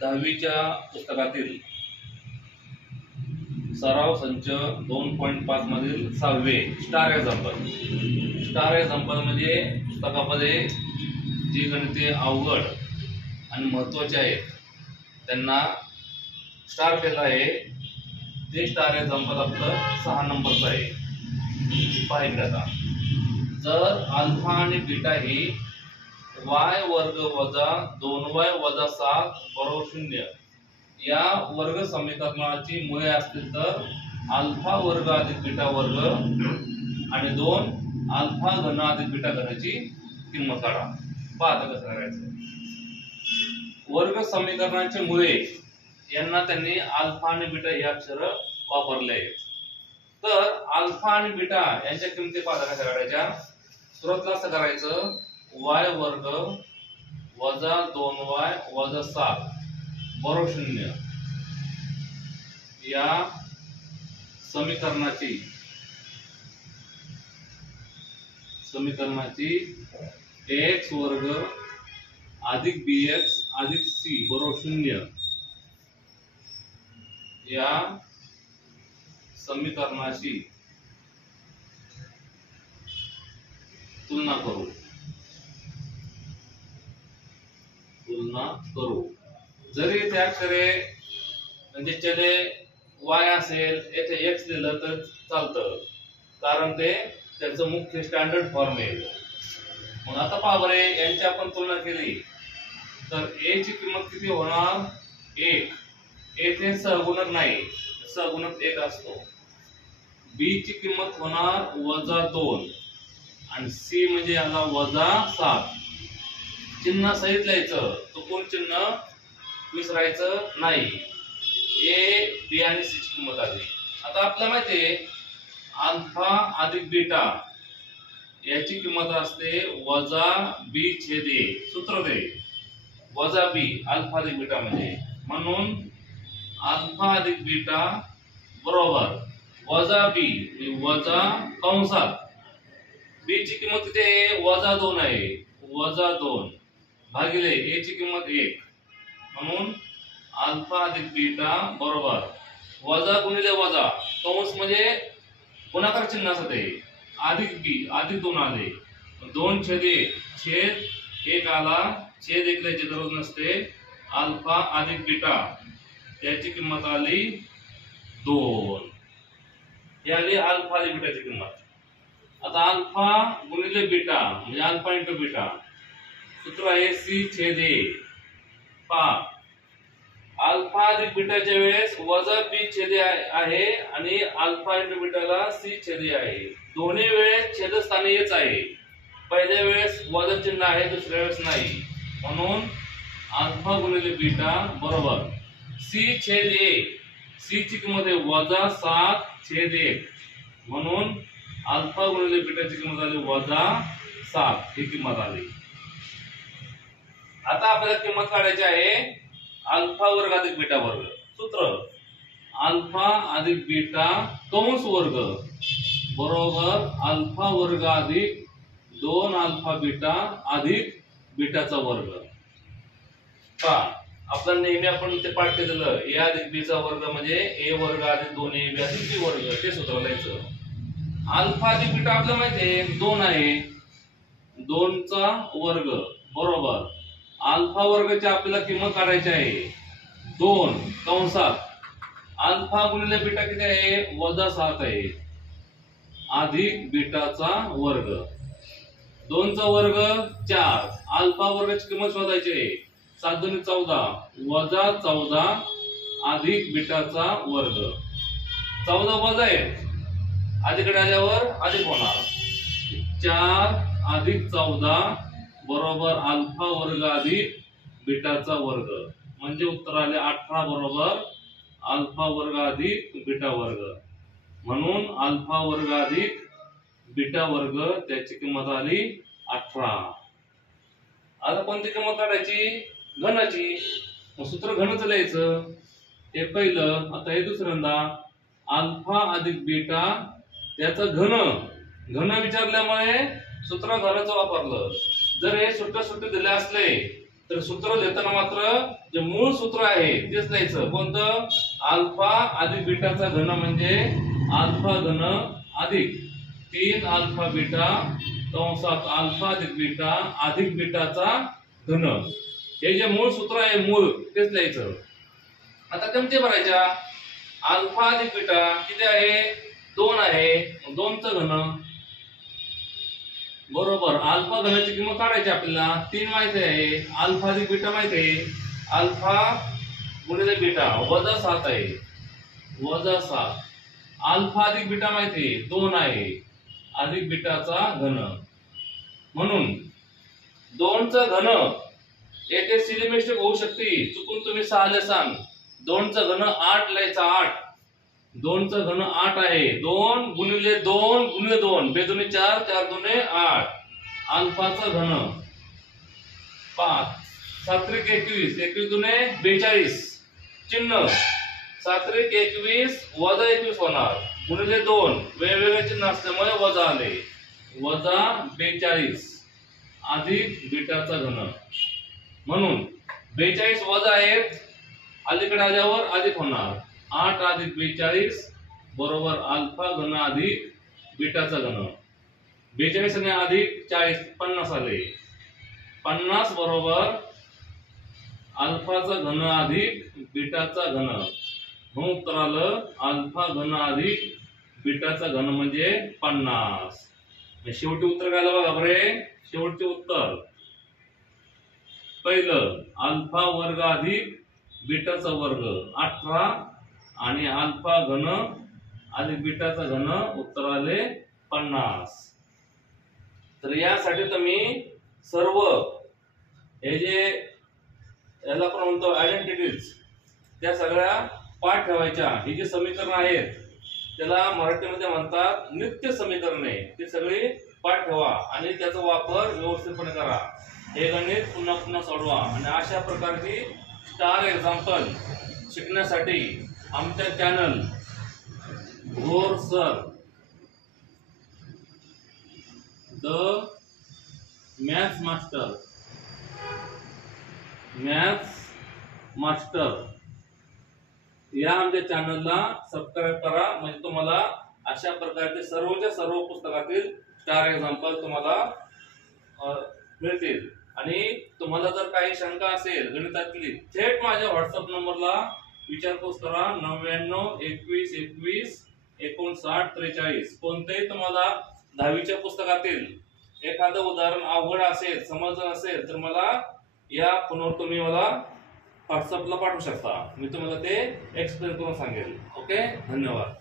10वीच्या पुस्तकातील सराव संच 2.5 मधील 6वे स्टार एक्झाम्पल म्हणजे पुस्तकामध्ये जी गणिते अवघड आणि महत्त्वाचे आहेत त्यांना स्टार केला आहे। ते स्टार एक्झाम्पल आपलं 6 नंबरचं आहे। पाहिजे आता जर अल्फा आणि बीटा ही y वर्ग वजा 2y वजा 7 बरोबर 0 या वर्ग समीकरणाची मुळे असतील तर अल्फा वर्ग अधिक बीटा वर्ग आणि 2 अल्फा घन अधिक बीटा घनाची किंमत काढा। पहा आता कसं करायचं। वर्ग समीकरणाचे मुळे यांना त्यांनी अल्फा आणि बीटा हे अक्षर वापरले आहेत। तर अल्फा आणि बीटा यांच्या किमती पहा कशा काढायच्या। सुरुवातीला असं करायचं y वर्ग वजा 2y वजा 7 बरोबर 0 या समीकरणाची x वर्ग अधिक bx अधिक c बरोबर 0 या समीकरणाशी तुलना करू। जरी त्या अक्षरे म्हणजे चले y असेल येथे x लिहिलं तर चालतं कारण ते त्याचं मुख्य स्टँडर्ड फॉर्म आहे। मग आता पहा बरे यांची आपण तुलना केली तर a ची किंमत किती होणार 1 येथे सहगुणक नाही सहगुणक 1 असतो। b ची किंमत होणार वजा 2 आणि c म्हणजे आला वजा 7 चिन्ह सहित लिहायचं चुकून चिन्ह विसरायचं नाही। a b आणि c ची किंमत आली। आता आपल्याला माहिती आहे अल्फा अधिक बीटा याची किंमत असते वजा b छेद a सूत्र दे वजा b अल्फा अधिक बीटा म्हणजे म्हणून अल्फा अधिक बीटा बरोबर वजा b वजा कंसात b ची किंमत किती आहे वजा 2 आहे वजा 2 भागिले a ची किंमत 1 म्हणून अल्फा अधिक बीटा बरोबर वजा गुणिले वजा कंस म्हणजे गुणाकार चिन्ह असते अधिक b अधिक 2 आले 2 छेद 1 छेद 1 आला छेद 1 लिहायची गरज नसते अल्फा अधिक बीटा त्याची किंमत आली 2 ही आली अल्फा अधिक बीटाची किंमत। आता अल्फा गुणिले बीटा म्हणजे अल्फा इंटू बीटा सूत्र आहे c छेद a पहा अल्फा अधिक बीटाच्या वेळेस वजा b छेद a आहे आणि अल्फा इंटू बीटाला c छेद a आहे। दोन्ही वेळेस छेदस्थानी हेच आहे पहिल्या वेळेस वजा चिन्ह आहे दुसऱ्या वेळेस नाही म्हणून अल्फा गुणिले बीटा बरोबर c छेद a c ची किंमत आहे वजा 7 छेद 1 म्हणून अल्फा गुणिले बीटाची किंमत आली वजा 7 ही किंमत आली। आता आपल्याला किंमत काढायची आहे अल्फा वर्ग अधिक बीटा वर्ग सूत्र अल्फा अधिक बीटा कंस वर्ग बरोबर अल्फा वर्ग अधिक 2 अल्फा बीटा अधिक बीटाचा वर्ग। पहा आपण नेहमी आपण ते पाठ केलेलं a अधिक b चा वर्ग म्हणजे a वर्ग अधिक 2ab अधिक b वर्ग ते सूत्र लिहायचं। अल्फा अधिक बीटा आपल्याला माहिती आहे 2 आहे 2 चा वर्ग बरोबर अल्फा वर्गाची आपल्याला किंमत काढायची आहे 2 कंसात अल्फा गुणिले बीटा किती आहे वजा 7 आहे अधिक बीटाचा वर्ग 2 चा वर्ग 4 अल्फा वर्गाची किंमत शोधायची आहे 7 दूनी 14 वजा 14 अधिक बीटाचा वर्ग 14 वजा आहे अधिकडे आल्यावर अधिक होणार 4 अधिक 14 बरोबर अल्फा वर्ग अधिक बीटाचा वर्ग म्हणजे उत्तर आले 18 बरोबर अल्फा वर्ग अधिक बीटा वर्ग म्हणून अल्फा वर्ग अधिक बीटा वर्ग त्याची किंमत आली 18। आता कोणती किंमत काढायची घनाची सूत्र घनच लिहायचं हे पहिलं। आता हे दुसऱ्यांदा अल्फा अधिक बीटा त्याचं घन विचारल्यामुळे सूत्र घनाचं वापरलं। जर हे सुट्ट दिले असले तर सूत्र लिहिताना मात्र जे मूळ सूत्र आहे तेच लिहायचं. कोणतं? अल्फा अधिक बीटाचा घन म्हणजे अल्फा घन अधिक 3 अल्फा बीटा कंसात अल्फा अधिक बीटाचा घन. हे जे मूळ सूत्र आहे मूळ तेच लिहायचं. आता किमती भरायच्या. अल्फा अधिक बीटा किती आहे? 2 आहे. 2 चं घन बरोबर अल्फा घनाची किंमत काढायची आपल्याला. 3 माहिती आहे, अल्फा अधिक बीटा माहिती आहे. अल्फा गुणिले बीटा वजा 7 आहे, वजा 7. अल्फा अधिक बीटा माहिती आहे 2 आहे, अधिक बीटाचा घन. म्हणून 2 चं घन एक सिली मिस्टेक होऊ शकते. चुकून तुम्ही 6 लिहाल. 2 चं घन 8 लिहायचा. 8 2 चं घन 8 आहे. 2 गुणिले 2 गुणिले 2 बेदुने 4 4 दुने 8. अल्फाचं घन 5 7 त्रिक 21 21 दुने 42. चिन्ह 7 त्रिक 21 वजा 21 होणार. गुणिले 2 वेगवेगळे चिन्ह असल्यामुळे वजा आले. वजा 42 अधिक बीटाचा घन. म्हणून 42 वजा आहेत, अलीकडे आल्यावर अधिक होणार. 8 अधिक 42 बरोबर अल्फा घन अधिक बीटाचा घन. 42 आणि अधिक 40 50 आले. 50 बरोबर अल्फाचा घन अधिक बीटाचा घन. मग उत्तर आलं अल्फा घन अधिक बीटाचा घन म्हणजे 50. शेवटी उत्तर काय आलं बघा बरे. शेवटचे उत्तर पहिलं अल्फा वर्ग अधिक बीटाचा वर्ग 18 आणि अल्फा घन अधिक बीटाचा घन उत्तर आले 50. तर यासाठी तुम्ही सर्व हे जे याला आपण म्हणतो आयडेंटिटीज त्या सगळ्या पाठ ठेवायच्या. ही जी समीकरण आहेत त्याला मराठीमध्ये म्हणतात नित्य समीकरणे. ते सगळी पाठ ठेवा आणि त्याचा वापर व्यवस्थितपणे करा. हे गणित पुन्हा पुन्हा सोडवा. आणि अशा प्रकारची स्टार एक्झाम्पल शिकण्यासाठी आमच्या चॅनल घोर सर द मॅथ्स मास्टर या आमच्या चॅनलला सबस्क्राईब करा. म्हणजे तुम्हाला अशा प्रकारचे सर्वच्या सर्व पुस्तकातील स्टार एक्झाम्पल तुम्हाला मिळतील. आणि तुम्हाला जर काही शंका असेल गणितातली थेट माझ्या व्हॉट्सअप नंबरला विचारपूस करा. 99 21 21 59 43. कोणतेही तुम्हाला 10वीच्या पुस्तकातील एखादं उदाहरण अवघड असेल समजलं असेल तर मला या फोनवर तुम्ही मला व्हॉट्सअपला पाठवू शकता. मी तुम्हाला ते एक्सप्लेन करून सांगेल. ओके, धन्यवाद.